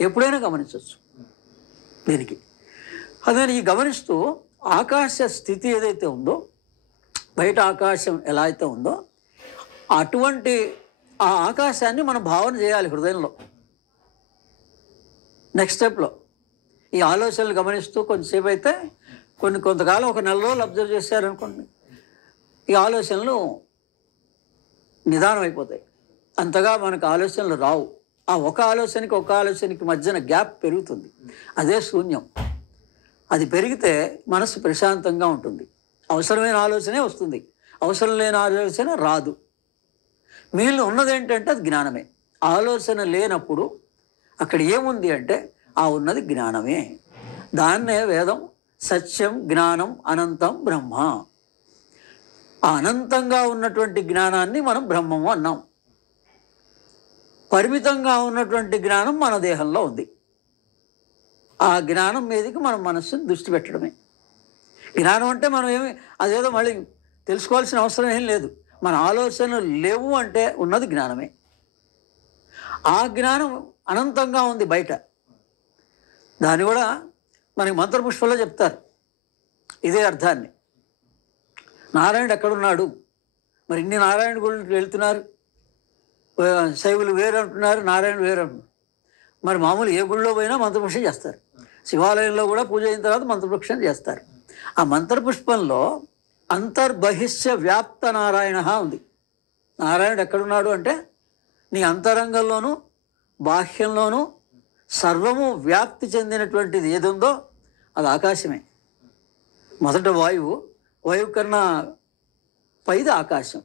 ఎప్పుడైనా గమనించవచ్చు దీనికి. అదే ఈ గమనిస్తూ ఆకాశ స్థితి ఏదైతే ఉందో, బయట ఆకాశం ఎలా అయితే ఉందో అటువంటి ఆ ఆకాశాన్ని మనం భావన చేయాలి హృదయంలో. నెక్స్ట్ స్టెప్లో ఈ ఆలోచనలు గమనిస్తూ కొంతసేపు అయితే కొంతకాలం ఒక నెల రోజులు అబ్జర్వ్ చేశారనుకోండి, ఈ ఆలోచనలు నిదానం అయిపోతాయి. అంతగా మనకు ఆలోచనలు రావు. ఆ ఒక ఆలోచనకి మధ్యన గ్యాప్ పెరుగుతుంది, అదే శూన్యం. అది పెరిగితే మనసు ప్రశాంతంగా ఉంటుంది. అవసరమైన ఆలోచనే వస్తుంది, అవసరం లేని ఆలోచన రాదు. మీలో ఉన్నది ఏంటంటే అది జ్ఞానమే. ఆలోచన లేనప్పుడు అక్కడ ఏముంది అంటే ఆ ఉన్నది జ్ఞానమే. దాన్నే వేదం సత్యం జ్ఞానం అనంతం బ్రహ్మ. ఆ అనంతంగా ఉన్నటువంటి జ్ఞానాన్ని మనం బ్రహ్మము అన్నాం. పరిమితంగా ఉన్నటువంటి జ్ఞానం మన దేహంలో ఉంది. ఆ జ్ఞానం మీదకి మనం మనస్సుని దృష్టి పెట్టడమే. జ్ఞానం అంటే మనం అదేదో మళ్ళీ తెలుసుకోవాల్సిన అవసరం ఏం లేదు. మన ఆలోచనలు లేవు అంటే ఉన్నది జ్ఞానమే. ఆ జ్ఞానం అనంతంగా ఉంది బయట. దాన్ని కూడా మనకి మంత్రపుష్పంలో చెప్తారు ఇదే అర్థాన్ని. నారాయణుడు ఎక్కడున్నాడు? మరి ఇన్ని నారాయణ గుళ్ళకి వెళ్తున్నారు, శైవులు వేరు అంటున్నారు, నారాయణుడు వేరు అంటున్నారు. మరి మామూలు ఏ గుళ్ళో పోయినా మంత్రపుష్పం చేస్తారు. శివాలయంలో కూడా పూజ అయిన తర్వాత మంత్రపుష్పం చేస్తారు. ఆ మంత్రపుష్పంలో అంతర్బహిష్య వ్యాప్త నారాయణ ఉంది. నారాయణుడు ఎక్కడున్నాడు అంటే నీ అంతరంగంలోనూ బాహ్యంలోనూ సర్వము వ్యాప్తి చెందినటువంటిది ఏది ఉందో అది ఆకాశమే. మొదట వాయువు, వాయువు కన్నా పైది ఆకాశం.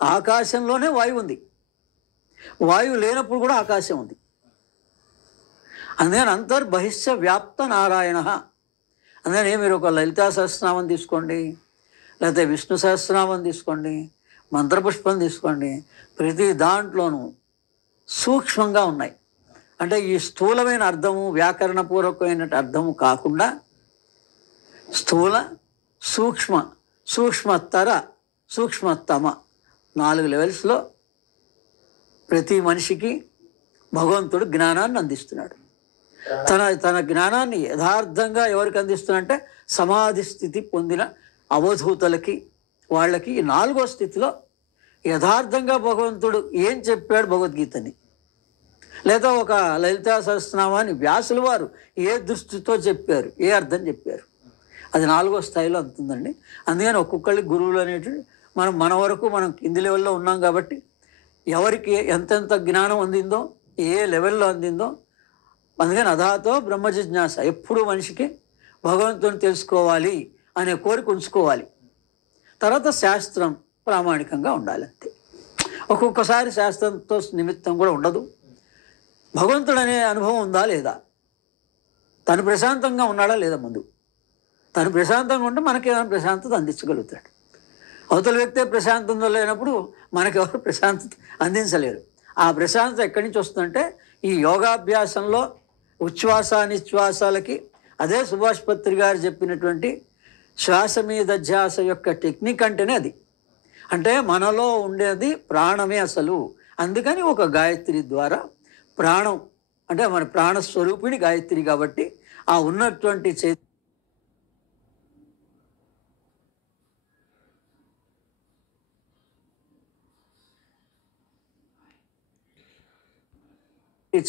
ఆకాశంలోనే వాయువు ఉంది. వాయువు లేనప్పుడు కూడా ఆకాశం ఉంది. అందుకని అంతర్బహిష్య వ్యాప్త నారాయణ. అందుకని మీరు ఒక లలితా సహస్రనామం తీసుకోండి, లేకపోతే విష్ణు సహస్రనామం తీసుకోండి, మంత్రపుష్పం తీసుకోండి, ప్రతి దాంట్లోనూ సూక్ష్మంగా ఉన్నాయి. అంటే ఈ స్థూలమైన అర్థము, వ్యాకరణపూర్వకమైన అర్థము కాకుండా స్థూల, సూక్ష్మ, సూక్ష్మతర, సూక్ష్మతమ 4 లెవెల్స్లో ప్రతి మనిషికి భగవంతుడు జ్ఞానాన్ని అందిస్తున్నాడు. తన జ్ఞానాన్ని యథార్థంగా ఎవరికి అందిస్తున్నాడంటే సమాధి స్థితి పొందిన అవధూతలకి, వాళ్ళకి ఈ 4వ స్థితిలో యథార్థంగా భగవంతుడు ఏం చెప్పాడు భగవద్గీతని, లేదా ఒక లలితా సహస్రనామాన్ని వ్యాసుల వారు ఏ దృష్టితో చెప్పారు, ఏ అర్థం చెప్పారు, అది 4వ స్థాయిలో అందుతుందండి. అందుకని ఒక్కొక్కళ్ళకి గురువులు అనేటివి మన వరకు మనం కింది లెవెల్లో ఉన్నాం కాబట్టి ఎవరికి ఎంతెంత జ్ఞానం అందిందో, ఏ లెవెల్లో అందిందో, అందుకని అధాతో బ్రహ్మ జిజ్ఞాస. ఎప్పుడూ మనిషికి భగవంతుని తెలుసుకోవాలి అనే కోరిక ఉంచుకోవాలి. తర్వాత శాస్త్రం ప్రామాణికంగా ఉండాలి అంతే. ఒక్కొక్కసారి శాస్త్రంతో నిమిత్తం కూడా ఉండదు. భగవంతుడు అనే అనుభవం ఉందా లేదా, తను ప్రశాంతంగా ఉన్నాడా లేదా, ముందు తను ప్రశాంతంగా ఉంటే మనకేమైనా ప్రశాంతత అందించగలుగుతాడు. అవతల వ్యక్తే ప్రశాంతంగా లేనప్పుడు మనకెవరు ప్రశాంతత అందించలేరు. ఆ ప్రశాంతత ఎక్కడి నుంచి వస్తుందంటే ఈ యోగాభ్యాసంలో ఉచ్ఛ్వాస నిశ్వాసాలకి, అదే సుభాష్ పత్రి గారు చెప్పినటువంటి శ్వాస మీద ధ్యాస యొక్క టెక్నిక్ అంటేనే అది. అంటే మనలో ఉండేది ప్రాణమే అసలు. అందుకని ఒక గాయత్రి ద్వారా ప్రాణం అంటే మన ప్రాణస్వరూపిణి గాయత్రి కాబట్టి ఆ ఉన్నటువంటి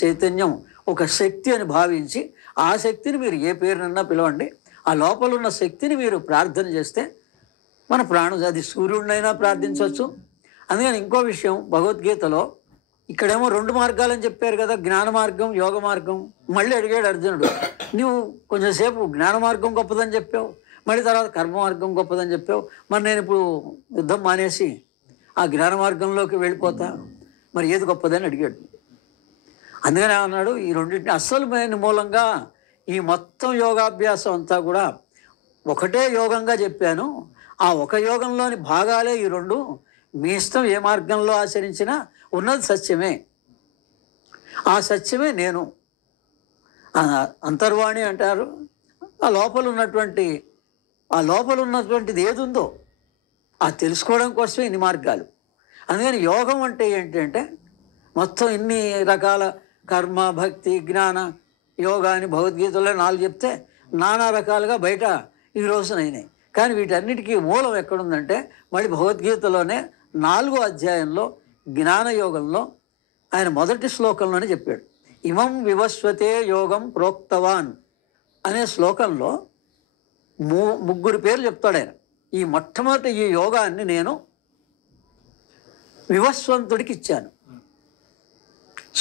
చైతన్యం ఒక శక్తి అని భావించి ఆ శక్తిని మీరు ఏ పేరునన్నా పిలవండి, ఆ లోపల ఉన్న శక్తిని మీరు ప్రార్థన చేస్తే మన ప్రాణం, అది సూర్యుడినైనా ప్రార్థించవచ్చు. అందుకని ఇంకో విషయం, భగవద్గీతలో ఇక్కడేమో 2 మార్గాలని చెప్పారు కదా, జ్ఞాన మార్గం, యోగ మార్గం. మళ్ళీ అడిగాడు అర్జునుడు, నువ్వు కొంచెంసేపు జ్ఞాన మార్గం గొప్పదని చెప్పావు, మళ్ళీ తర్వాత కర్మ మార్గం గొప్పదని చెప్పావు, మరి నేను ఇప్పుడు యుద్ధం మానేసి ఆ జ్ఞాన మార్గంలోకి వెళ్ళిపోతా, మరి ఏది గొప్పదని అడిగాడు. అందుకనే అన్నాడు, ఈ రెండింటిని అస్సలు మూలంగా ఈ మొత్తం యోగాభ్యాసం అంతా కూడా ఒకటే యోగంగా చెప్పాను. ఆ ఒక యోగంలోని భాగాలే ఈ 2. మీ ఇష్టం ఏ మార్గంలో ఆచరించినా ఉన్నది సత్యమే. ఆ సత్యమే నేను. అంతర్వాణి అంటారు. ఆ లోపల ఉన్నటువంటిది ఏది ఉందో ఆ తెలుసుకోవడం కోసమే ఇన్ని మార్గాలు. అందుకని యోగం అంటే ఏంటంటే మొత్తం ఇన్ని రకాల కర్మ, భక్తి, జ్ఞాన, యోగా అని భగవద్గీతలో 4 చెప్తే నానా రకాలుగా బయట ఈ రోజున అయినాయి. కానీ వీటన్నిటికీ మూలం ఎక్కడుందంటే మళ్ళీ భగవద్గీతలోనే 4వ అధ్యాయంలో జ్ఞానయోగంలో ఆయన మొదటి శ్లోకంలోనే చెప్పాడు. ఇమం వివస్వతే యోగం ప్రోక్తవాన్ అనే శ్లోకంలో ముగ్గురు పేర్లు చెప్తాడు ఆయన. ఈ మొట్టమొదటి ఈ యోగాన్ని నేను వివస్వంతుడికి ఇచ్చాను,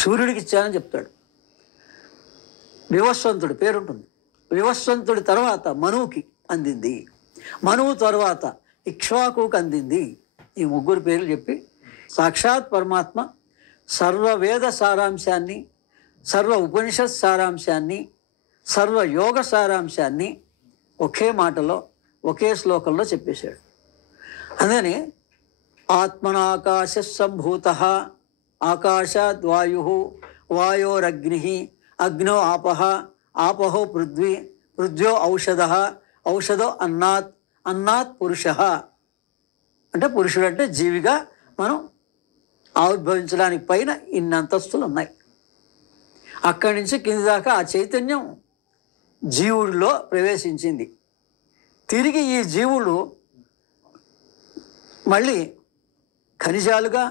సూర్యుడికి ఇచ్చానని చెప్తాడు. వివస్వంతుడి పేరుంటుంది. వివస్వంతుడి తర్వాత మనువుకి అందింది, మనువు తర్వాత ఇక్ష్వాకుకి అందింది. ఈ ముగ్గురు పేర్లు చెప్పి సాక్షాత్ పరమాత్మ సర్వవేద సారాంశాన్ని, సర్వ ఉపనిషత్ సారాంశాన్ని, సర్వ యోగ సారాంశాన్ని ఒకే మాటలో ఒకే శ్లోకంలో చెప్పేశాడు. అందుకని ఆత్మనాకాశ సంభూత, ఆకాశాద్ వాయు, వాయోరగ్ని, అగ్నో ఆపః, ఆపహో పృథ్వీ, పృథ్వో ఔషధ, ఔషధో అన్నాత్, అన్నాత్ పురుష. అంటే పురుషుడు అంటే జీవిగా మనం ఆవిర్భవించడానికి పైన ఇన్ని అంతస్తులు ఉన్నాయి. అక్కడి నుంచి కింది దాకా ఆ చైతన్యం జీవుడిలో ప్రవేశించింది. తిరిగి ఈ జీవులు మళ్ళీ ఖనిజాలుగా,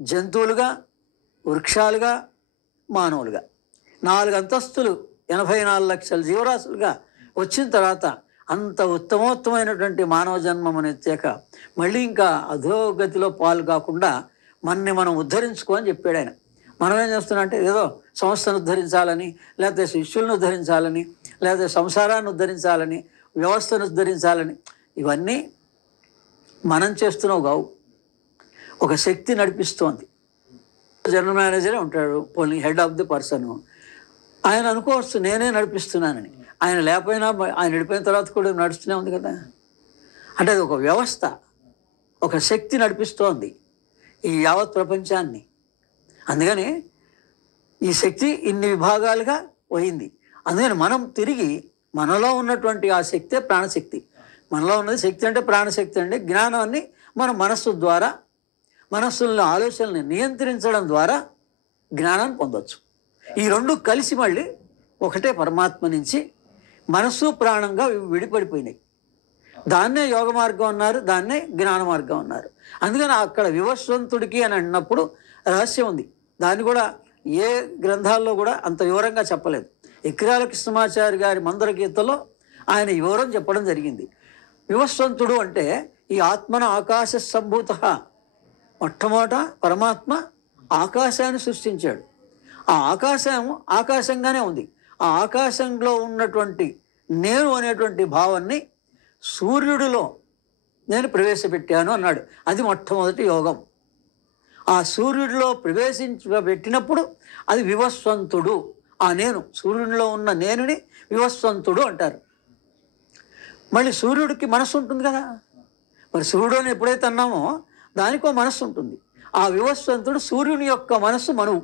జంతువులుగా, వృక్షాలుగా, మానవులుగా 4 అంతస్తులు 84 లక్షల జీవరాశులుగా వచ్చిన తర్వాత అంత ఉత్తమోత్తమైనటువంటి మానవ జన్మను ఎత్తాక మళ్ళీ ఇంకా అధోగతిలో పాలు కాకుండా మనని మనం ఉద్ధరించుకోని చెప్పాడు ఆయన. మనం ఏం చేస్తున్నాం అంటే ఏదో సంస్థను ఉద్ధరించాలని, లేకపోతే శిష్యులను ఉద్ధరించాలని, లేకపోతే సంసారాన్ని ఉద్ధరించాలని, వ్యవస్థను ఉద్ధరించాలని, ఇవన్నీ మనం చేస్తున్నావు కావు. ఒక శక్తి నడిపిస్తోంది. జనరల్ మేనేజరే ఉంటాడు, పోనీ హెడ్ ఆఫ్ ది పర్సన్. ఆయన అనుకోవచ్చు నేనే నడిపిస్తున్నానని. ఆయన లేకపోయినా ఆయన నడిపోయిన తర్వాత కూడా నడుస్తూనే ఉంది కదా. అంటే అది ఒక వ్యవస్థ, ఒక శక్తి నడిపిస్తోంది ఈ యావత్ ప్రపంచాన్ని. అందుకని ఈ శక్తి ఇన్ని విభాగాలుగా పోయింది. అందుకని మనం తిరిగి మనలో ఉన్నటువంటి ఆ శక్తే ప్రాణశక్తి. మనలో ఉన్నది శక్తి అంటే ప్రాణశక్తి అండి. జ్ఞానాన్ని మన మనస్సు ద్వారా, మనస్సులను ఆలోచనల్ని నియంత్రించడం ద్వారా జ్ఞానాన్ని పొందవచ్చు. ఈ రెండు కలిసి మళ్ళీ ఒకటే పరమాత్మ నుంచి మనస్సు ప్రాణంగా విడిపడిపోయినాయి. దాన్నే యోగ మార్గం అన్నారు, దాన్నే జ్ఞాన మార్గం అన్నారు. అందుకని అక్కడ వివస్వంతుడికి అని అన్నప్పుడు రహస్యం ఉంది. దాన్ని కూడా ఏ గ్రంథాల్లో కూడా అంత వివరంగా చెప్పలేదు. ఎక్కిరాల కృష్ణమాచారి గారి మందర గీతలో ఆయన వివరం చెప్పడం జరిగింది. వివస్వంతుడు అంటే ఈ ఆత్మన ఆకాశ సంభూత, మొట్టమొదట పరమాత్మ ఆకాశాన్ని సృష్టించాడు. ఆ ఆకాశం ఆకాశంగానే ఉంది. ఆ ఆకాశంలో ఉన్నటువంటి నేను అనేటువంటి భావాన్ని సూర్యుడిలో నేను ప్రవేశపెట్టాను అన్నాడు. అది మొట్టమొదటి యోగం. ఆ సూర్యుడిలో ప్రవేశించబెట్టినప్పుడు అది వివస్వంతుడు. ఆ నేను, సూర్యుడిలో ఉన్న నేనుని వివస్వంతుడు అంటారు. మళ్ళీ సూర్యుడికి మనస్సు ఉంటుంది కదా. మరి సూర్యుడు అని ఎప్పుడైతే అన్నామో దానికో మనస్సు ఉంటుంది. ఆ వివస్వంతుడు సూర్యుని యొక్క మనస్సు మనువు.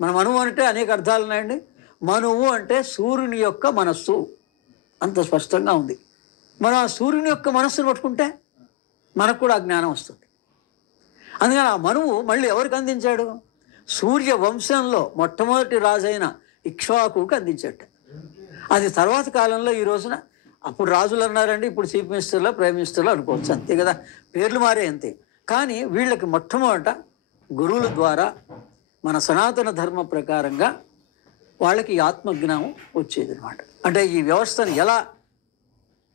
మన మనువు అంటే అనేక అర్థాలు ఉన్నాయండి. మనువు అంటే సూర్యుని యొక్క మనస్సు, అంత స్పష్టంగా ఉంది. మనం ఆ సూర్యుని యొక్క మనస్సును పట్టుకుంటే మనకు కూడా జ్ఞానం వస్తుంది. అందుకని ఆ మనువు మళ్ళీ ఎవరికి అందించాడు? సూర్య వంశంలో మొట్టమొదటి రాజైన ఇక్ష్వాకుకి అందించాడు. అది తర్వాత కాలంలో ఈ రోజున అప్పుడు రాజులు అన్నారండి, ఇప్పుడు చీఫ్ మినిస్టర్లో, ప్రైమ్ మినిస్టర్లో అనుకోవచ్చు, అంతే కదా, పేర్లు మారే అంతే. కానీ వీళ్ళకి మొట్టమొదట గురువుల ద్వారా మన సనాతన ధర్మ ప్రకారంగా వాళ్ళకి ఆత్మజ్ఞానం వచ్చేది అనమాట. అంటే ఈ వ్యవస్థను ఎలా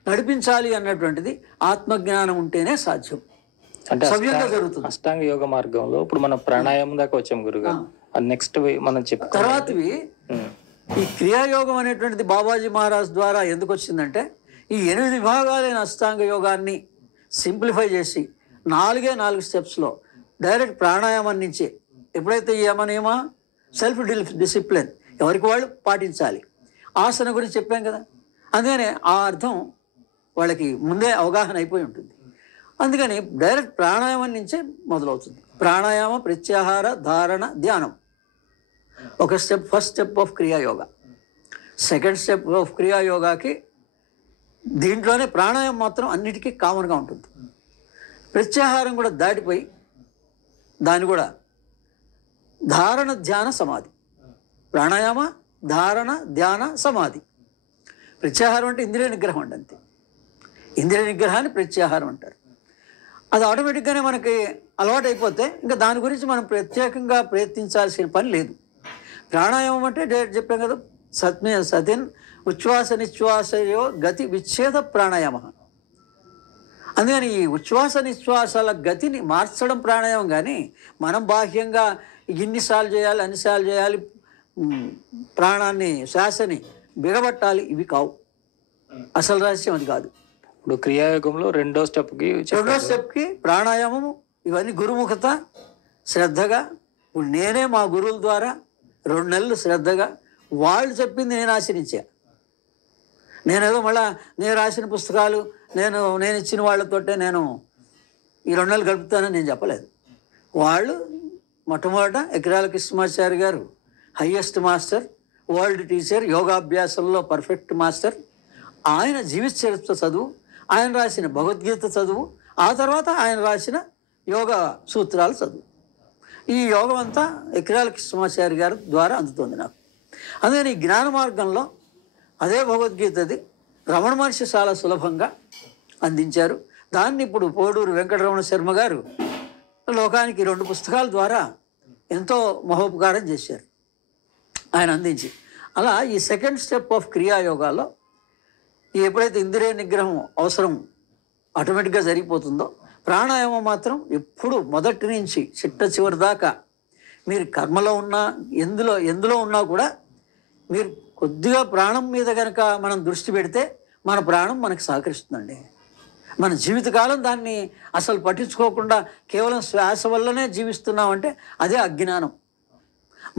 నడిపించాలి అన్నటువంటిది ఆత్మజ్ఞానం ఉంటేనే సాధ్యం. అంటే సవ్యంగా జరుగుతుంది. అష్టాంగ యోగ మార్గంలో ఇప్పుడు మనం ప్రాణాయామం దాకా వచ్చాం గురుగారు. నెక్స్ట్ మనం చెప్పుకో తర్వాతవి ఈ క్రియాయోగం అనేటువంటిది బాబాజీ మహారాజ్ ద్వారా ఎందుకు వచ్చిందంటే ఈ 8 విభాగాలైన అష్టాంగ యోగాన్ని సింప్లిఫై చేసి 4 స్టెప్స్లో డైరెక్ట్ ప్రాణాయామం నుంచే, ఎప్పుడైతే ఈ యమనియమ సెల్ఫ్ డిసిప్లిన్ ఎవరికి వాళ్ళు పాటించాలి. ఆసన గురించి చెప్పాం కదా. అందుకనే ఆ అర్థం వాళ్ళకి ముందే అవగాహన అయిపోయి ఉంటుంది. అందుకని డైరెక్ట్ ప్రాణాయామం నుంచే మొదలవుతుంది. ప్రాణాయామ, ప్రత్యాహార, ధారణ, ధ్యానం ఒక step. First step of Kriya Yoga. Second step of క్రియాయోగాకి దీంట్లోనే ప్రాణాయామం మాత్రం అన్నిటికీ కామన్గా ఉంటుంది. ప్రత్యాహారం కూడా దాటిపోయి దాన్ని కూడా ధారణ, ధ్యాన, సమాధి ప్రాణాయామ, ధారణ, ధ్యాన, సమాధి. ప్రత్యాహారం అంటే ఇంద్రియ నిగ్రహం అండి, అంతే. ఇంద్రియ నిగ్రహాన్ని ప్రత్యాహారం అంటారు. అది ఆటోమేటిక్గానే మనకి అలవాటు అయిపోతే ఇంకా దాని గురించి మనం ప్రత్యేకంగా ప్రయత్నించాల్సిన పని లేదు. ప్రాణాయామం అంటే డైరెక్ట్ చెప్పాం కదా, సతిన్ ఉచ్ఛ్వాస నిశ్వాసయో గతి విచ్ఛేద ప్రాణాయామ. అందుకని ఈ ఉచ్ఛ్వాస నిశ్వాసాల గతిని మార్చడం ప్రాణాయామం. కానీ మనం బాహ్యంగా ఇన్నిసార్లు చేయాలి, అన్నిసార్లు చేయాలి, ప్రాణాన్ని, శ్వాసని బిగబట్టాలి, ఇవి కావు. అసలు రహస్యం అది కాదు. ఇప్పుడు క్రియాయోగంలో రెండో స్టెప్కి ప్రాణాయామము, ఇవన్నీ గురుముఖత, శ్రద్ధగా. ఇప్పుడు నేనే మా గురువుల ద్వారా 2 నెలలు శ్రద్ధగా వాళ్ళు చెప్పింది నేను ఆచరించా. నేనేదో మళ్ళా నేను రాసిన పుస్తకాలు నేను ఇచ్చిన వాళ్ళతోటే నేను ఈ 2 నెలలు గడుపుతానని నేను చెప్పలేదు. వాళ్ళు మొట్టమొదట ఎకరాల కృష్ణమాచారి గారు హయ్యెస్ట్ మాస్టర్, వరల్డ్ టీచర్, యోగాభ్యాసంలో పర్ఫెక్ట్ మాస్టర్. ఆయన జీవిత చరిత్ర చదువు, ఆయన రాసిన భగవద్గీత చదువు, ఆ తర్వాత ఆయన రాసిన యోగ సూత్రాలు చదువు. ఈ యోగం అంతా ఎకరాల కృష్ణమాచారి గారి ద్వారా అందుతుంది నాకు. అందుకని ఈ జ్ఞాన మార్గంలో అదే భగవద్గీతది రమణ మహర్షి చాలా సులభంగా అందించారు. దాన్ని ఇప్పుడు పోడూరు వెంకటరమణ శర్మ గారు లోకానికి 2 పుస్తకాల ద్వారా ఎంతో మహోపకారం చేశారు ఆయన అందించి. అలా ఈ సెకండ్ స్టెప్ ఆఫ్ క్రియాయోగాలో ఎప్పుడైతే ఇంద్రియ నిగ్రహం అవసరం ఆటోమేటిక్గా జరిగిపోతుందో, ప్రాణాయామం మాత్రం ఎప్పుడు మొదటి నుంచి చిట్ట చివరి దాకా మీరు కర్మలో ఉన్నా ఎందులో ఉన్నా కూడా మీరు కొద్దిగా ప్రాణం మీద కనుక మనం దృష్టి పెడితే మన ప్రాణం మనకు సహకరిస్తుందండి. మన జీవితకాలం దాన్ని అసలు పట్టించుకోకుండా కేవలం శ్వాస వల్లనే జీవిస్తున్నామంటే అదే అజ్ఞానం.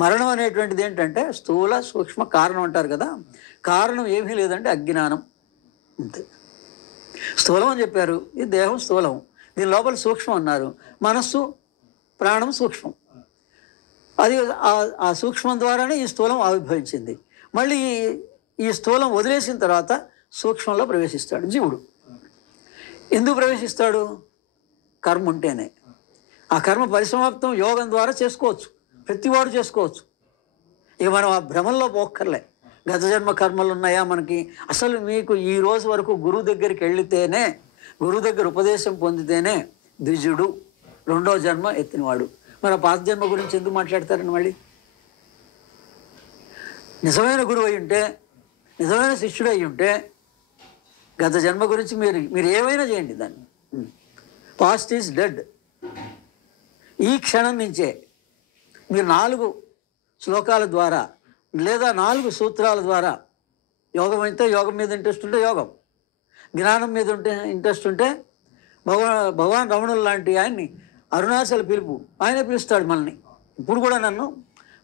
మరణం అనేటువంటిది ఏంటంటే స్థూల సూక్ష్మ కారణం అంటారు కదా, కారణం ఏమీ లేదంటే అజ్ఞానం అంతే. స్థూలం అని చెప్పారు, ఈ దేహం స్థూలం, దీని లోపల సూక్ష్మం అన్నారు. మనస్సు, ప్రాణం సూక్ష్మం. అది ఆ సూక్ష్మం ద్వారానే ఈ స్థూలం ఆవిర్భవించింది. మళ్ళీ ఈ స్థూలం వదిలేసిన తర్వాత సూక్ష్మంలో ప్రవేశిస్తాడు జీవుడు. ఎందుకు ప్రవేశిస్తాడు? కర్మ ఉంటేనే. ఆ కర్మ పరిసమాప్తం యోగం ద్వారా చేసుకోవచ్చు, ప్రతివాడు చేసుకోవచ్చు. ఇక మనం ఆ భ్రమంలో పోక్కర్లే. గత జన్మ కర్మలు ఉన్నాయా మనకి? అసలు మీకు ఈ రోజు వరకు గురువు దగ్గరికి వెళితేనే, గురువు దగ్గర ఉపదేశం పొందితేనే ద్విజుడు, 2వ జన్మ ఎత్తినవాడు. మరి ఆ పాత జన్మ గురించి ఎందుకు మాట్లాడతారని? మళ్ళీ నిజమైన గురువు అయి ఉంటే, నిజమైన శిష్యుడు అయి ఉంటే గత జన్మ గురించి మీరు ఏమైనా చేయండి దాన్ని. Past is dead. ఈ క్షణం నుంచే మీరు 4 శ్లోకాల ద్వారా లేదా 4 సూత్రాల ద్వారా, యోగం అయితే యోగం మీద ఇంట్రెస్ట్ ఉంటే యోగం, జ్ఞానం మీద ఇంట్రెస్ట్ ఉంటే భగవాన్ రమణులు లాంటి ఆయన్ని అరుణాచల పిలుపు, ఆయనే పిలుస్తాడు మనల్ని. ఇప్పుడు కూడా నన్ను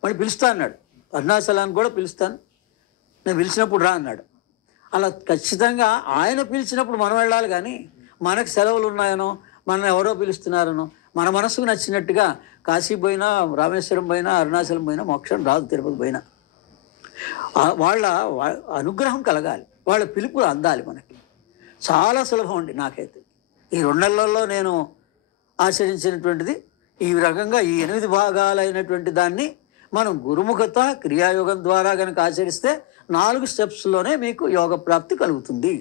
మళ్ళీ పిలుస్తా అన్నాడు, అరుణాచలాన్ని కూడా పిలుస్తాను, నేను పిలిచినప్పుడు రా అన్నాడు. అలా ఖచ్చితంగా ఆయన పిలిచినప్పుడు మనం వెళ్ళాలి. కానీ మనకు సెలవులు ఉన్నాయనో, మన ఎవరో పిలుస్తున్నారనో, మన మనసుకు నచ్చినట్టుగా కాశీ పోయినా, రామేశ్వరం పోయినా, అరుణాచలం పోయినా మోక్షం రాదు. తిరుపతి పోయినా వాళ్ళ అనుగ్రహం కలగాలి, వాళ్ళ పిలుపు అందాలి మనకి. చాలా సులభం అండి. నాకైతే ఈ 2 నెలల్లో నేను ఆచరించినటువంటిది ఈ రకంగా ఈ 8 భాగాలైనటువంటి దాన్ని మనం గురుముఖత క్రియాయోగం ద్వారా కనుక ఆచరిస్తే 4 స్టెప్స్లోనే మీకు యోగ ప్రాప్తి కలుగుతుంది.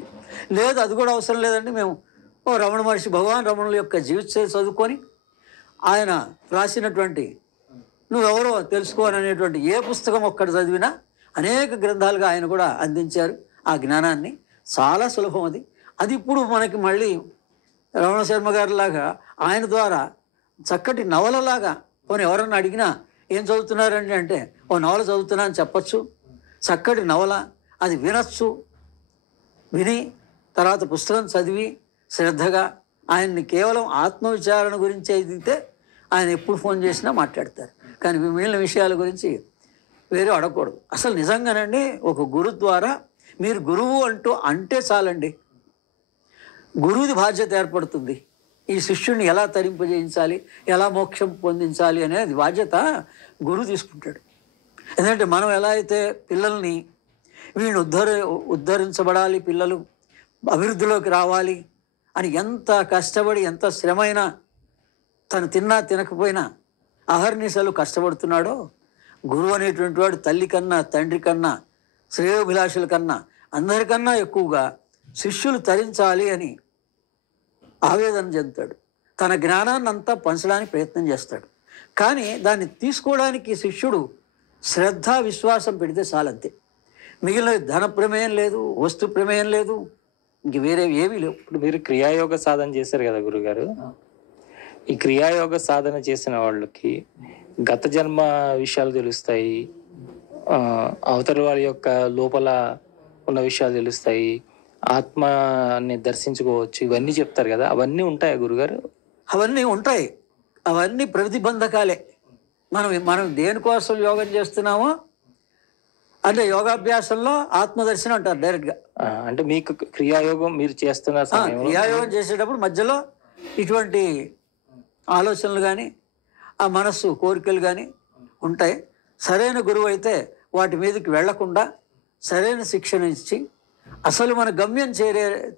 లేదు అది కూడా అవసరం లేదండి, మేము రమణ మహర్షి భగవాన్ రమణుల యొక్క జీవిత చదువుకొని ఆయన రాసినటువంటి నువ్వెవరో తెలుసుకోననేటువంటి ఏ పుస్తకం ఒక్కటి చదివినా అనేక గ్రంథాలుగా ఆయన కూడా అందించారు ఆ జ్ఞానాన్ని. చాలా సులభం అది. అది ఇప్పుడు మనకి మళ్ళీ రమణ శర్మ గారిలాగా ఆయన ద్వారా చక్కటి నవలలాగా, పోనీ ఎవరన్నా అడిగినా ఏం చదువుతున్నారండి అంటే ఓ నవల చదువుతున్నా అని చెప్పచ్చు. చక్కటి నవల అది వినొచ్చు. విని తర్వాత పుస్తకం చదివి శ్రద్ధగా ఆయన్ని కేవలం ఆత్మవిచారణ గురించి అయితే ఆయన ఎప్పుడు ఫోన్ చేసినా మాట్లాడతారు. కానీ మిగిలిన విషయాల గురించి వేరే అడగకూడదు. అసలు నిజంగానండి ఒక గురు ద్వారా మీరు గురువు అంటే చాలండి, గురువుది బాధ్యత ఏర్పడుతుంది. ఈ శిష్యుడిని ఎలా తరింపజేయించాలి, ఎలా మోక్షం పొందించాలి అనేది బాధ్యత గురువు తీసుకుంటాడు. ఎందుకంటే మనం ఎలా అయితే పిల్లల్ని వీళ్ళని ఉద్ధరించబడాలి, పిల్లలు అభివృద్ధిలోకి రావాలి అని ఎంత కష్టపడి ఎంత శ్రమైనా తను తిన్నా తినకపోయినా అహర్నిశలు కష్టపడుతున్నాడో, గురువు అనేటువంటి వాడు తల్లి కన్నా, తండ్రి కన్నా, శ్రేయోభిలాషుల కన్నా, అందరికన్నా ఎక్కువగా శిష్యులు తరించాలి అని ఆవేదన చెందుతాడు. తన జ్ఞానాన్ని అంతా పంచడానికి ప్రయత్నం చేస్తాడు. కానీ దాన్ని తీసుకోవడానికి శిష్యుడు శ్రద్ధ, విశ్వాసం పెడితే చాలంతే. మిగిలిన ధన ప్రమేయం లేదు, వస్తు ప్రమేయం లేదు, ఇంక వేరే ఏమీ లేవు. ఇప్పుడు మీరు క్రియాయోగ సాధన చేశారు కదా గురుగారు. ఈ క్రియాయోగ సాధన చేసిన వాళ్ళకి గత జన్మ విషయాలు తెలుస్తాయి, అవతల వారి యొక్క లోపల ఉన్న విషయాలు తెలుస్తాయి, ఆత్మని దర్శించుకోవచ్చు, ఇవన్నీ చెప్తారు కదా, అవన్నీ ఉంటాయా గురుగారు? అవన్నీ ఉంటాయి. అవన్నీ ప్రతిబంధకాలే. మనం దేనికోసం యోగం చేస్తున్నామో అంటే యోగాభ్యాసంలో ఆత్మదర్శనం అంటారు డైరెక్ట్గా. అంటే మీకు క్రియాయోగం మీరు చేస్తున్న సమయంలో, క్రియాయోగం చేసేటప్పుడు మధ్యలో ఇటువంటి ఆలోచనలు కానీ, ఆ మనస్సు కోరికలు కానీ ఉంటాయి. సరైన గురువు అయితే వాటి మీదకి వెళ్లకుండా సరైన శిక్షణ ఇచ్చి అసలు మన గమ్యం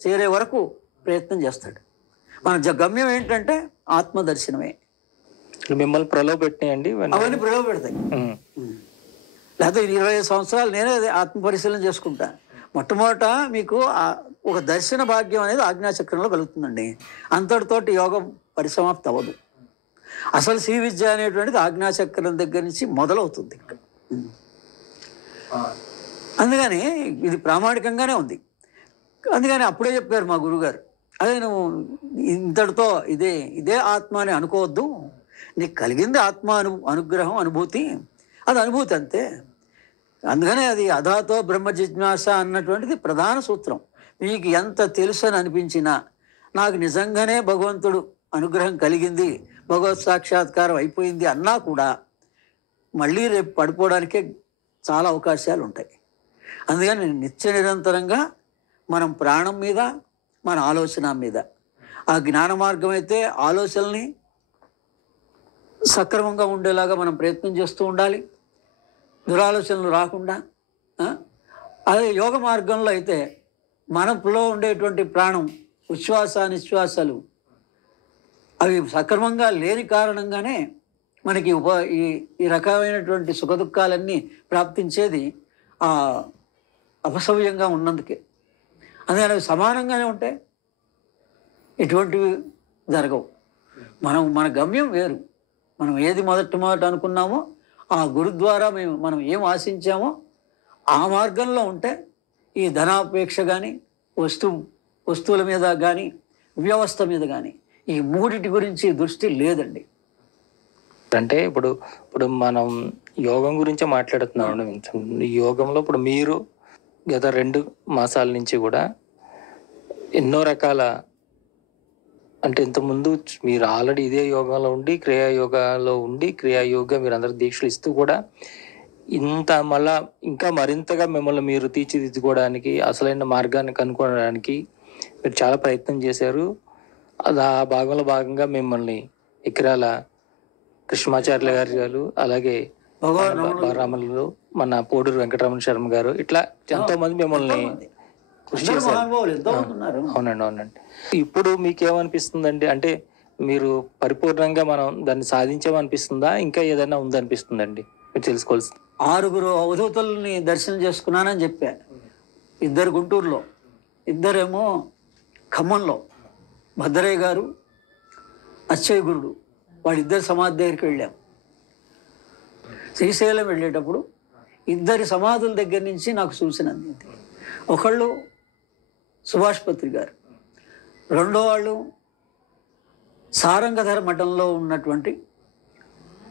చేరే వరకు ప్రయత్నం చేస్తాడు. మన గమ్యం ఏంటంటే ఆత్మదర్శనమే. మిమ్మల్ని ప్రలోభపెట్టినాయండి అవన్నీ ప్రలోభ పెడతాయి. లేకపోతే 25 సంవత్సరాలు నేనే ఆత్మ పరిశీలన చేసుకుంటా. మొట్టమొదట మీకు ఒక దర్శన భాగ్యం అనేది ఆజ్ఞాచక్రంలో కలుగుతుందండి. అంతటితోటి యోగం పరిసమాప్తి అవ్వదు. అసలు శ్రీ విద్య అనేటువంటిది ఆజ్ఞాచక్రం దగ్గర నుంచి మొదలవుతుంది. అందుకని ఇది ప్రామాణికంగానే ఉంది. అందుకని అప్పుడే చెప్పారు మా గురుగారు, అదే నువ్వు ఇంతటితో ఇదే ఆత్మ అని అనుకోవద్దు, నీకు కలిగింది ఆత్మ అనుగ్రహం, అనుభూతి, అది అనుభూతి అంతే. అందుకనే అది అధాతో బ్రహ్మ జిజ్ఞాస అన్నటువంటిది ప్రధాన సూత్రం. మీకు ఎంత తెలుసు అని అనిపించినా, నాకు నిజంగానే భగవంతుడు అనుగ్రహం కలిగింది, భగవత్ సాక్షాత్కారం అయిపోయింది అన్నా కూడా మళ్ళీ రేపు పడిపోవడానికే చాలా అవకాశాలు ఉంటాయి. అందుకని నిత్య నిరంతరంగా మనం ప్రాణం మీద, మన ఆలోచన మీద, ఆ జ్ఞాన మార్గం అయితే ఆలోచనల్ని సక్రమంగా ఉండేలాగా మనం ప్రయత్నం చేస్తూ ఉండాలి, దురాలోచనలు రాకుండా. అదే యోగ మార్గంలో అయితే మనలో ఉండేటువంటి ప్రాణం, ఉచ్ఛ్వాస నిశ్వాసాలు అవి సక్రమంగా లేని కారణంగానే మనకి ఈ రకమైనటువంటి సుఖదుఖాలన్నీ ప్రాప్తించేది అపసవ్యంగా ఉన్నందుకే. అందుకని అవి సమానంగానే ఉంటాయి, ఎటువంటివి జరగవు. మన గమ్యం వేరు. మనం ఏది మొదట అనుకున్నామో ఆ గురు ద్వారా మనం ఏం ఆశించామో ఆ మార్గంలో ఉంటే ఈ ధనాపేక్ష కానీ, వస్తువుల మీద కానీ, వ్యవస్థ మీద కానీ, ఈ మూడిటి గురించి దృష్టి లేదండి. అంటే ఇప్పుడు మనం యోగం గురించే మాట్లాడుతున్నాం. ఈ యోగంలో ఇప్పుడు మీరు గత 2 మాసాల నుంచి కూడా ఎన్నో రకాల, అంటే ఇంతకుముందు మీరు ఆల్రెడీ ఇదే యోగంలో ఉండి క్రియాయోగ మీరు అందరికి దీక్షలు ఇస్తూ కూడా ఇంత మళ్ళా ఇంకా మరింతగా మిమ్మల్ని మీరు తీర్చిదిద్దుకోవడానికి, అసలైన మార్గాన్ని కనుక్కోవడానికి మీరు చాలా ప్రయత్నం చేశారు. అది ఆ భాగంలో భాగంగా మిమ్మల్ని ఎకిరాల కృష్ణమాచార్యుల గారు, అలాగే రామలు, మన పోడూరు వెంకటరమణ శర్మ గారు, ఇట్లా ఎంతో మంది మిమ్మల్ని కృషి చేశారు. అవునండి. ఇప్పుడు మీకేమనిపిస్తుందండి? అంటే మీరు పరిపూర్ణంగా మనం దాన్ని సాధించామనిపిస్తుందా, ఇంకా ఏదైనా ఉందనిపిస్తుందండి మీరు తెలుసుకోవాల్సింది? 6 అవధూతల్ని దర్శనం చేసుకున్నానని చెప్పా. 2 గుంటూరులో, 2 ఖమ్మంలో. భద్రయ్య గారు, అచ్చయ్య గురుడు, వాళ్ళిద్దరు సమాధి దగ్గరికి వెళ్ళాం. శ్రీశైలం వెళ్ళేటప్పుడు 2 సమాధుల దగ్గర నుంచి నాకు సూచన అందింది. ఒకళ్ళు సుభాష్ పత్రి గారు, రెండో వాళ్ళు సారంగధర మఠంలో ఉన్నటువంటి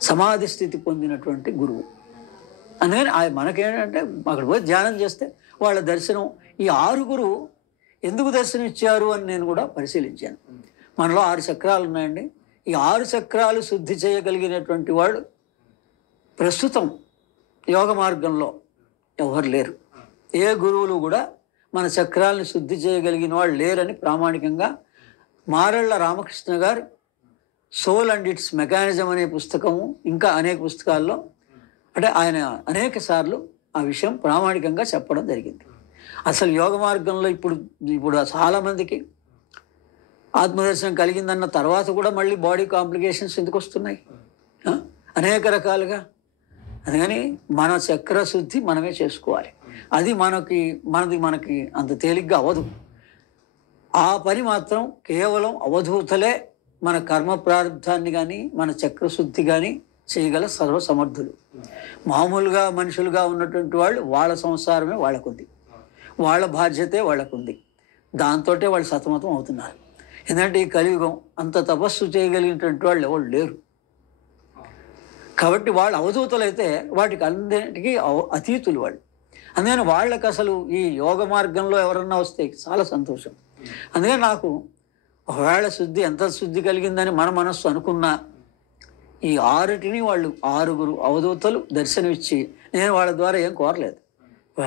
సమాధి స్థితి పొందినటువంటి గురువు. అందుకని మనకేంటంటే అక్కడ పోయి ధ్యానం చేస్తే వాళ్ళ దర్శనం, ఈ 6 ఎందుకు దర్శనం ఇచ్చారు అని నేను కూడా పరిశీలించాను. మనలో 6 చక్రాలు ఉన్నాయండి. ఈ 6 చక్రాలు శుద్ధి చేయగలిగినటువంటి వాళ్ళు ప్రస్తుతం యోగ మార్గంలో ఎవరు లేరు. ఏ గురువులు కూడా మన చక్రాలను శుద్ధి చేయగలిగిన వాళ్ళు లేరని ప్రామాణికంగా మారళ్ళ రామకృష్ణ గారు సోల్ అండ్ ఇట్స్ మెకానిజం అనే పుస్తకము, ఇంకా అనేక పుస్తకాల్లో, అంటే ఆయన అనేక సార్లు ఆ విషయం ప్రామాణికంగా చెప్పడం జరిగింది. అసలు యోగ మార్గంలో ఇప్పుడు చాలామందికి ఆత్మదర్శనం కలిగిందన్న తర్వాత కూడా మళ్ళీ బాడీ కాంప్లికేషన్స్ ఎందుకు వస్తున్నాయి? అనేక రకాలుగా అందుకని మన చక్రశుద్ధి మనమే చేసుకోవాలి. అది మనకి అంత తేలిగ్గా అవ్వదు. ఆ పని మాత్రం కేవలం అవధూతలే మన కర్మ ప్రారంధాన్ని కానీ మన చక్రశుద్ధి కానీ చేయగల సర్వసమర్థులు. మామూలుగా మనుషులుగా ఉన్నటువంటి వాళ్ళు వాళ్ళ సంసారమే వాళ్ళకుంది, వాళ్ళ బాధ్యతే వాళ్ళకుంది. దాంతోటే వాళ్ళు సతమతం అవుతున్నారు. ఎందుకంటే ఈ కలియుగం అంత తపస్సు చేయగలిగినటువంటి వాళ్ళు ఎవరు లేరు. కాబట్టి వాళ్ళు అవధూతలైతే వాటికి అన్నిటికీ అతీతులు వాళ్ళు. అందుకని వాళ్ళకి అసలు ఈ యోగ మార్గంలో ఎవరన్నా వస్తే చాలా సంతోషం. అందుకని నాకు ఒకవేళ శుద్ధి ఎంత శుద్ధి కలిగిందని మన మనస్సు అనుకున్నా ఈ ఆరుటిని వాళ్ళు 6 అవధూతలు దర్శనమిచ్చి నేను వాళ్ళ ద్వారా ఏం కోరలేదు.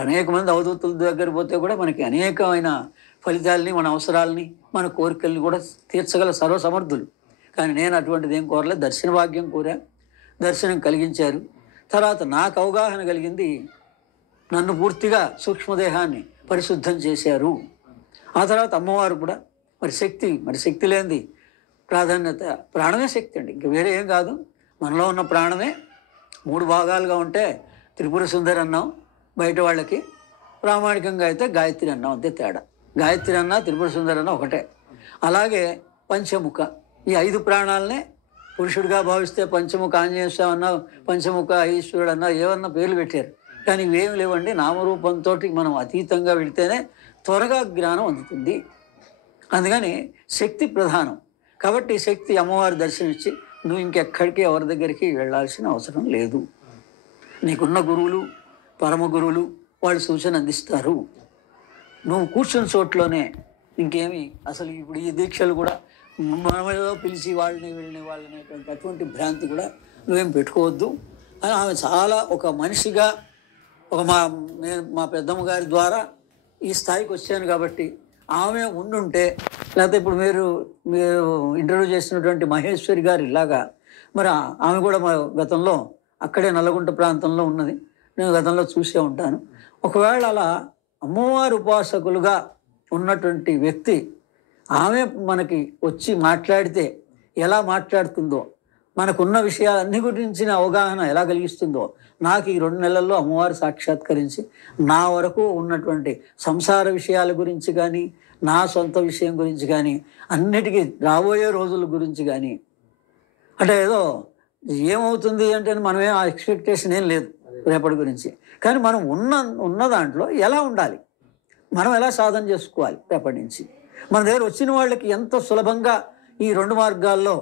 అనేక మంది అవధూతుల దగ్గర పోతే కూడా మనకి అనేకమైన ఫలితాలని, మన అవసరాలని, మన కోరికల్ని కూడా తీర్చగల సర్వసమర్థులు. కానీ నేను అటువంటిది ఏం కోరలేదు. దర్శన భాగ్యం కోరా, దర్శనం కలిగించారు. తర్వాత నాకు అవగాహన కలిగింది, నన్ను పూర్తిగా సూక్ష్మదేహాన్ని పరిశుద్ధం చేశారు. ఆ తర్వాత అమ్మవారు కూడా మరి శక్తి లేనిది ప్రాధాన్యత. ప్రాణమే శక్తి అండి, ఇంక వేరే ఏం కాదు. మనలో ఉన్న ప్రాణమే 3 భాగాలుగా ఉంటే త్రిపుర సుందరి అన్నాం, బయట వాళ్ళకి ప్రామాణికంగా అయితే గాయత్రి అన్నాం, అంతే తేడా. గాయత్రి అన్నా త్రిపుర సుందరి అన్నా ఒకటే. అలాగే పంచముఖ, ఈ 5 ప్రాణాలనే పురుషుడిగా భావిస్తే పంచముఖ ఆంజనేయ స్వామి అన్నా, పంచముఖ ఈశ్వరుడు అన్నా, ఏమన్నా పేర్లు పెట్టారు. కానీ ఇవేమి లేవండి. నామరూపంతో మనం అతీతంగా వెళితేనే త్వరగా జ్ఞానం అందుతుంది. అందుకని శక్తి ప్రధానం. కాబట్టి శక్తి అమ్మవారి దర్శనమిచ్చి నువ్వు ఇంకెక్కడికి ఎవరి దగ్గరికి వెళ్ళాల్సిన అవసరం లేదు. నీకున్న గురువులు, పరమ గురువులు వాళ్ళు సూచన అందిస్తారు. నువ్వు కూర్చున్న చోట్లోనే ఇంకేమి అసలు ఇప్పుడు ఈ దీక్షలు కూడా మనమేదో పిలిచి వీళ్ళని అటువంటి భ్రాంతి కూడా నువ్వేం పెట్టుకోవద్దు అని ఆమె చాలా ఒక మనిషిగా మా పెద్దమ్మ గారి ద్వారా ఈ స్థాయికి వచ్చాను. కాబట్టి ఆమె ఉండుంటే, లేకపోతే ఇప్పుడు మీరు ఇంటర్వ్యూ చేసినటువంటి మహేశ్వరి గారు ఇలాగా మరి ఆమె కూడా మా గతంలో అక్కడే నల్లగుంట ప్రాంతంలో ఉన్నది, నేను గతంలో చూసే ఉంటాను. ఒకవేళ అలా అమ్మవారి ఉపాసకులుగా ఉన్నటువంటి వ్యక్తి ఆమె మనకి వచ్చి మాట్లాడితే ఎలా మాట్లాడుతుందో, మనకున్న విషయాలన్నీ గురించిన అవగాహన ఎలా కలిగిస్తుందో, నాకు ఈ 2 నెలల్లో అమ్మవారు సాక్షాత్కరించి నా వరకు ఉన్నటువంటి సంసార విషయాల గురించి కానీ, నా సొంత విషయం గురించి కానీ, అన్నిటికీ రాబోయే రోజుల గురించి కానీ, అంటే ఏదో ఏమవుతుంది అంటే మనమే ఆ ఎక్స్పెక్టేషన్ ఏం లేదు రేపటి గురించి. కానీ మనం ఉన్న దాంట్లో ఎలా ఉండాలి, మనం ఎలా సాధన చేసుకోవాలి, రేపటి నుంచి మన దగ్గర వచ్చిన వాళ్ళకి ఎంత సులభంగా ఈ 2 మార్గాల్లో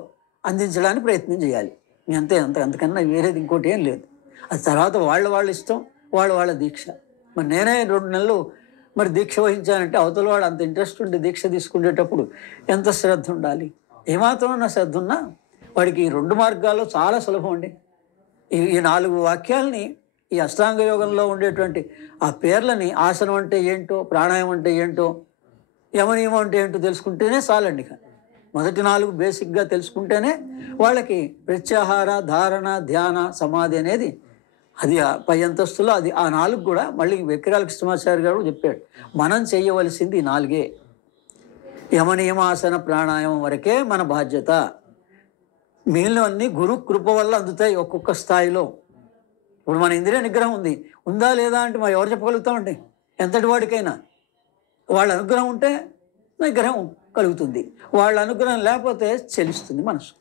అందించడానికి ప్రయత్నం చేయాలి. అంతకన్నా వేరేది ఇంకోటి ఏం లేదు. అది తర్వాత వాళ్ళ ఇష్టం, వాళ్ళ దీక్ష. మరి నేనే 2 నెలలు మరి దీక్ష వహించానంటే అవతల వాడు అంత ఇంట్రెస్ట్ ఉండి దీక్ష తీసుకునేటప్పుడు ఎంత శ్రద్ధ ఉండాలి. ఏమాత్రం నా శ్రద్ధ ఉన్నా వాడికి ఈ 2 మార్గాల్లో చాలా సులభం అండి. ఈ 4 వాక్యాలని, ఈ అష్టాంగ యోగంలో ఉండేటువంటి ఆ పేర్లని, ఆసనం అంటే ఏంటో, ప్రాణాయామం అంటే ఏంటో, యమనియమం అంటే ఏంటో తెలుసుకుంటేనే చాలండి. మొదటి 4 బేసిక్గా తెలుసుకుంటేనే వాళ్ళకి ప్రత్యాహార, ధారణ, ధ్యాన, సమాధి అనేది అది పై అంతస్తులో అది ఆ 4 కూడా మళ్ళీ వెక్కిరాల కృష్ణమాచార్య గారు చెప్పాడు, మనం చేయవలసింది 4. యమనియమాసన ప్రాణాయామం వరకే మన బాధ్యత. మిగిలినవన్నీ గురు కృప వల్ల అందుతాయి ఒక్కొక్క స్థాయిలో. ఇప్పుడు మన ఇంద్రియ నిగ్రహం ఉందా లేదా అంటే మరి ఎవరు చెప్పగలుగుతామండి? ఎంతటి వాడికైనా వాళ్ళ అనుగ్రహం ఉంటే నిగ్రహం కలుగుతుంది, వాళ్ళ అనుగ్రహం లేకపోతే చెలిస్తుంది మనసు.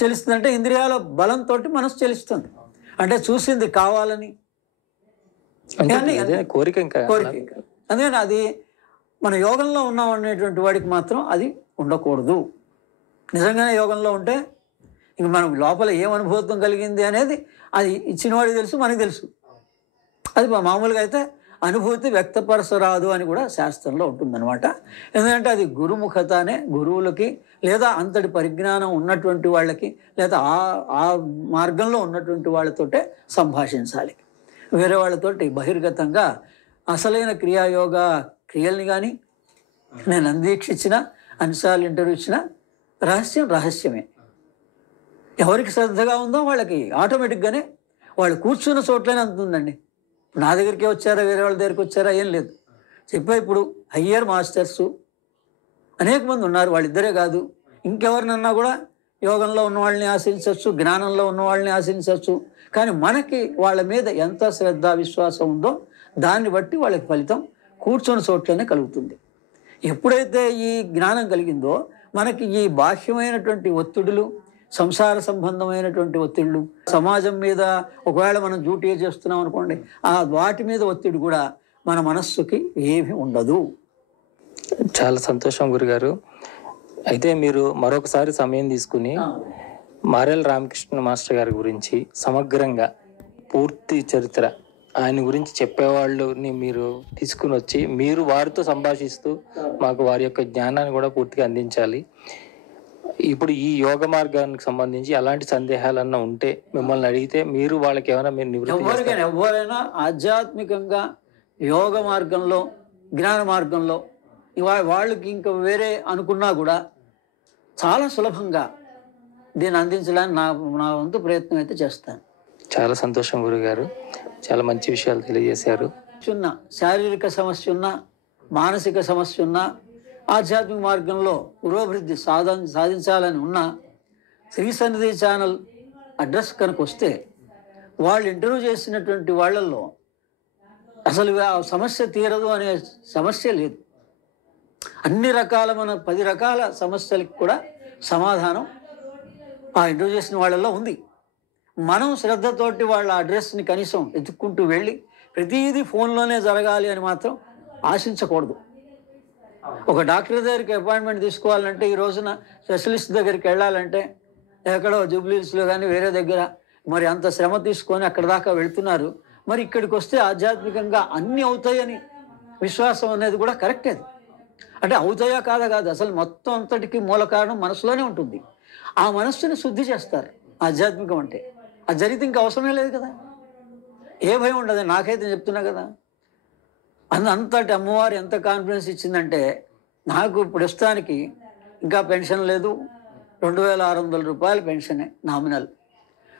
చెలిస్తుంది అంటే ఇంద్రియాల బలంతో మనసు చెలిస్తుంది. అంటే చూసింది కావాలని కోరిక. అందుకని అది మన యోగంలో ఉన్నాం అనేటువంటి వాడికి మాత్రం అది ఉండకూడదు. నిజంగానే యోగంలో ఉంటే ఇంక మనం లోపల ఏం అనుభూతం కలిగింది అనేది అది ఇచ్చిన వాడికి తెలుసు, మనకి తెలుసు. అది మామూలుగా అయితే అనుభూతి వ్యక్తపరచరాదు అని కూడా శాస్త్రంలో ఉంటుందన్నమాట. ఎందుకంటే అది గురుముఖతనే గురువులకి, లేదా అంతటి పరిజ్ఞానం ఉన్నటువంటి వాళ్ళకి, లేదా ఆ మార్గంలో ఉన్నటువంటి వాళ్ళతోటే సంభాషించాలి. వేరే వాళ్ళతోటి బహిర్గతంగా అసలైన క్రియాయోగ క్రియల్ని కానీ నేను అందిక్షించిన అన్నిసార్లు ఇంటర్వ్యూ ఇచ్చిన రహస్యమే. ఎవరికి శ్రద్ధగా ఉందో వాళ్ళకి ఆటోమేటిక్గానే వాళ్ళు కూర్చున్న చోట్లనే అందుతుందండి. నా దగ్గరికి వచ్చారా, వేరే వాళ్ళ దగ్గరికి వచ్చారా ఏం లేదు. ఇప్పుడు హయ్యర్ మాస్టర్సు అనేక మంది ఉన్నారు, వాళ్ళిద్దరే కాదు, ఇంకెవరినన్నా కూడా యోగంలో ఉన్న వాళ్ళని ఆశించవచ్చు, జ్ఞానంలో ఉన్న వాళ్ళని ఆశించవచ్చు. కానీ మనకి వాళ్ళ మీద ఎంత శ్రద్ధ విశ్వాసం ఉందో దాన్ని బట్టి వాళ్ళకి ఫలితం కూర్చొని చోట్లోనే కలుగుతుంది. ఎప్పుడైతే ఈ జ్ఞానం కలిగిందో మనకి ఈ బాహ్యమైనటువంటి ఒత్తిడులు, సంసార సంబంధమైనటువంటి ఒత్తిళ్ళు, సమాజం మీద ఒకవేళ మనం డ్యూటీ చేస్తున్నాం అనుకోండి, ఆ వాటి మీద ఒత్తిడి కూడా మన మనస్సుకి ఏమీ ఉండదు. చాలా సంతోషం గురుగారు. అయితే మీరు మరొకసారి సమయం తీసుకుని మారెల్ రామకృష్ణ మాస్టర్ గారి గురించి సమగ్రంగా పూర్తి చరిత్ర ఆయన గురించి చెప్పేవాళ్ళని మీరు తీసుకుని వచ్చి మీరు వారితో సంభాషిస్తూ మాకు వారి యొక్క జ్ఞానాన్ని కూడా పూర్తిగా అందించాలి. ఇప్పుడు ఈ యోగ మార్గానికి సంబంధించి అలాంటి సందేహాలన్నా ఉంటే మిమ్మల్ని అడిగితే మీరు వాళ్ళకి ఏమైనా మీరు నివృత్తి ఎవరైనా ఆధ్యాత్మికంగా యోగ మార్గంలో, జ్ఞాన మార్గంలో వాళ్ళకి ఇంకా వేరే అనుకున్నా కూడా చాలా సులభంగా దీన్ని అందించడానికి నా వంతు ప్రయత్నం అయితే చేస్తాను. చాలా సంతోషం గురుగారు, చాలా మంచి విషయాలు తెలియజేశారు. ఉన్న శారీరక సమస్య ఉన్నా, మానసిక సమస్య ఉన్నా, ఆధ్యాత్మిక మార్గంలో పురోభివృద్ధి సాధించాలని ఉన్న శ్రీ సన్నిధి ఛానల్ అడ్రస్ కనుక వస్తే వాళ్ళు ఇంటర్వ్యూ చేసినటువంటి వాళ్ళల్లో అసలు ఆ సమస్య తీరదు అనే సమస్య లేదు. అన్ని రకాల 10 రకాల సమస్యలకు కూడా సమాధానం ఆ ఇంటర్వ్యూ చేసిన వాళ్ళల్లో ఉంది. మనం శ్రద్ధతోటి వాళ్ళ అడ్రస్ని కనీసం ఎత్తుక్కుంటూ వెళ్ళి ప్రతిదీ ఫోన్లోనే జరగాలి అని మాత్రం ఆశించకూడదు. ఒక డాక్టర్ దగ్గరికి అపాయింట్మెంట్ తీసుకోవాలంటే, ఈ రోజున స్పెషలిస్ట్ దగ్గరికి వెళ్ళాలంటే ఎక్కడో జూబ్లీహిల్స్లో కానీ వేరే దగ్గర మరి అంత శ్రమ తీసుకొని అక్కడ దాకా వెళ్తున్నారు. మరి ఇక్కడికి వస్తే ఆధ్యాత్మికంగా అన్నీ అవుతాయని విశ్వాసం అనేది కూడా కరెక్టే. అంటే అవుతాయా కాదు, అసలు మొత్తం అంతటికి మూల కారణం మనసులోనే ఉంటుంది. ఆ మనస్సుని శుద్ధి చేస్తారు ఆధ్యాత్మికం అంటే. అది జరిగితే ఇంకా అవసరమే లేదు కదా, ఏ భయం ఉండదు. నాకైతే చెప్తున్నా కదా, అంతటి అమ్మవారు ఎంత కాన్ఫిడెన్స్ ఇచ్చిందంటే, నాకు ఇప్పుడు ప్రస్తుతానికి ఇంకా పెన్షన్ లేదు. 2600 రూపాయలు పెన్షనే నామినల్.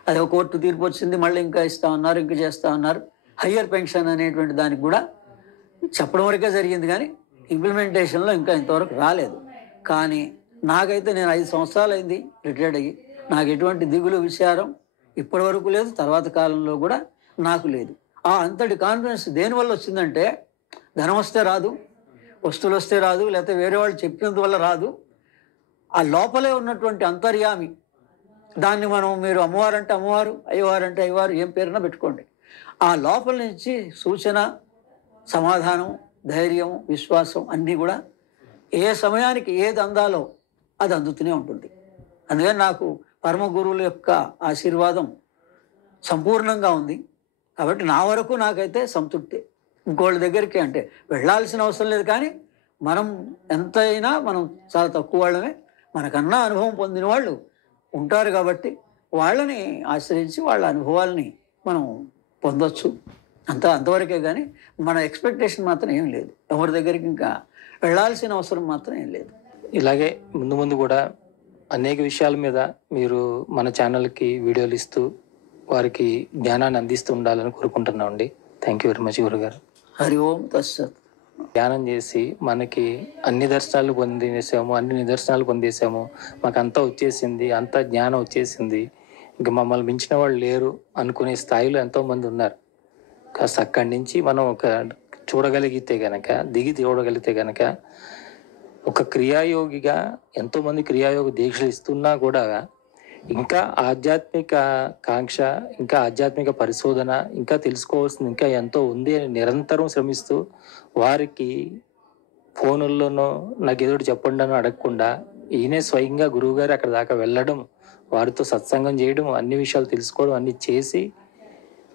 అది ఒక కోర్టు తీర్పు వచ్చింది, మళ్ళీ ఇంకా ఇస్తా ఉన్నారు, ఇంకా చేస్తూ ఉన్నారు. హయ్యర్ పెన్షన్ అనేటువంటి దానికి కూడా చెప్పడం వరకే జరిగింది, కానీ ఇంప్లిమెంటేషన్లో ఇంకా ఇంతవరకు రాలేదు. కానీ నాకైతే నేను 5 సంవత్సరాలు అయింది రిటైర్డ్ అయ్యి, నాకు ఎటువంటి దిగులు విచారం ఇప్పటి వరకు లేదు, తర్వాత కాలంలో కూడా నాకు లేదు. ఆ అంతటి కాన్ఫిడెన్స్ దేనివల్ల వచ్చిందంటే, ధనం వస్తే రాదు, వస్తువులు వస్తే రాదు, లేకపోతే వేరే వాళ్ళు చెప్పినందువల్ల రాదు. ఆ లోపలే ఉన్నటువంటి అంతర్యామి, దాన్ని మీరు అమ్మవారంటే అమ్మవారు, అయ్యవారంటే అయ్యవారు, ఏం పేరున పెట్టుకోండి. ఆ లోపల నుంచి సూచన, సమాధానం, ధైర్యం, విశ్వాసం అన్నీ కూడా ఏ సమయానికి ఏది అందాలో అది అందుతూనే ఉంటుంది. అందుకని నాకు పరమ గురువుల యొక్క ఆశీర్వాదం సంపూర్ణంగా ఉంది. కాబట్టి నా వరకు నాకైతే సంతృప్తి. ఇంకోళ్ళ దగ్గరికి అంటే వెళ్ళాల్సిన అవసరం లేదు. కానీ మనం ఎంతైనా మనం చాలా తక్కువ వాళ్ళమే, మనకన్నా అనుభవం పొందిన వాళ్ళు ఉంటారు. కాబట్టి వాళ్ళని ఆశ్రయించి వాళ్ళ అనుభవాలని మనం పొందొచ్చు. అంతవరకే. కానీ మన ఎక్స్పెక్టేషన్ మాత్రం ఏం లేదు. ఎవరి దగ్గరికి ఇంకా వెళ్ళాల్సిన అవసరం మాత్రం ఏం లేదు. ఇలాగే ముందు ముందు కూడా అనేక విషయాల మీద మీరు మన ఛానల్కి వీడియోలు ఇస్తూ వారికి జ్ఞానాన్ని అందిస్తూ ఉండాలని కోరుకుంటున్నామండి. థ్యాంక్ యూ వెరీ మచ్ గురుగారు. హరి ఓం తత్సత్. ధ్యానం చేసి మనకి అన్ని దర్శనాలు పొందేసాము, అన్ని నిదర్శనాలు పొందేసాము, మాకు అంతా వచ్చేసింది, అంతా జ్ఞానం వచ్చేసింది, ఇంకా మమ్మల్ని మించిన వాళ్ళు లేరు అనుకునే స్థాయిలో ఎంతోమంది ఉన్నారు. కాస్త అక్కడి నుంచి మనం ఒక చూడగలిగితే గనక, దిగి చూడగలిగితే గనక, ఒక క్రియాయోగిగా ఎంతోమంది క్రియాయోగ దీక్షలు ఇస్తున్నా కూడా ఇంకా ఆధ్యాత్మిక కాంక్ష, ఇంకా ఆధ్యాత్మిక పరిశోధన, ఇంకా తెలుసుకోవాల్సింది ఇంకా ఎంతో ఉంది అని నిరంతరం శ్రమిస్తూ వారికి ఫోనుల్లోనో నాకు ఏదో చెప్పండి అని అడగకుండా ఈయనే స్వయంగా గురువుగారు అక్కడ దాకా వెళ్ళడం, వారితో సత్సంగం చేయడం, అన్ని విషయాలు తెలుసుకోవడం, అన్ని చేసి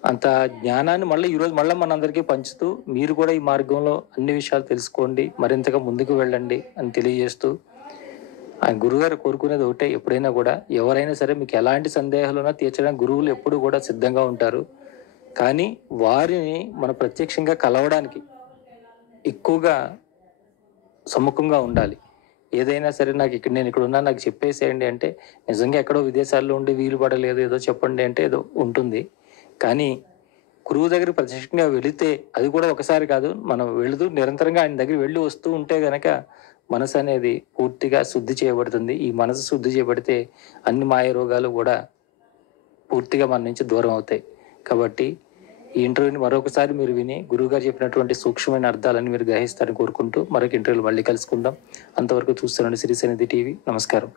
అంత జ్ఞానాన్ని మళ్ళీ ఈరోజు మనందరికీ పంచుతూ మీరు కూడా ఈ మార్గంలో అన్ని విషయాలు తెలుసుకోండి, మరింతగా ముందుకు వెళ్ళండి అని తెలియజేస్తూ, ఆ గురువుగారు కోరుకునేది ఒకటే, ఎప్పుడైనా కూడా ఎవరైనా సరే మీకు ఎలాంటి సందేహాలున్నా తీర్చడానికి గురువులు ఎప్పుడు కూడా సిద్ధంగా ఉంటారు. కానీ వారిని మన ప్రత్యక్షంగా కలవడానికి ఎక్కువగా సముఖంగా ఉండాలి. ఏదైనా సరే నేను ఇక్కడ ఉన్నా, నాకు చెప్పేసేయండి అంటే, నిజంగా ఎక్కడో విదేశాల్లో ఉండి వీలు పడలేదు ఏదో చెప్పండి అంటే ఏదో ఉంటుంది. కానీ గురువు దగ్గర ప్రత్యక్షంగా వెళితే, అది కూడా ఒకసారి కాదు, మనం వెళుతూ నిరంతరంగా ఆయన దగ్గర వెళ్ళి వస్తూ ఉంటే గనక మనసు అనేది పూర్తిగా శుద్ధి చేయబడుతుంది. ఈ మనసు శుద్ధి చేయబడితే అన్ని మాయ రోగాలు కూడా పూర్తిగా మన నుంచి దూరం అవుతాయి. కాబట్టి ఈ ఇంటర్వ్యూని మరొకసారి మీరు విని గురువుగారు చెప్పినటువంటి సూక్ష్మమైన అర్థాలను మీరు గ్రహిస్తారని కోరుకుంటూ మరొక ఇంటర్వ్యూలు మళ్ళీ కలుసుకుందాం. అంతవరకు చూస్తున్నాండి సిరిసన్నిధి టీవీ. నమస్కారం.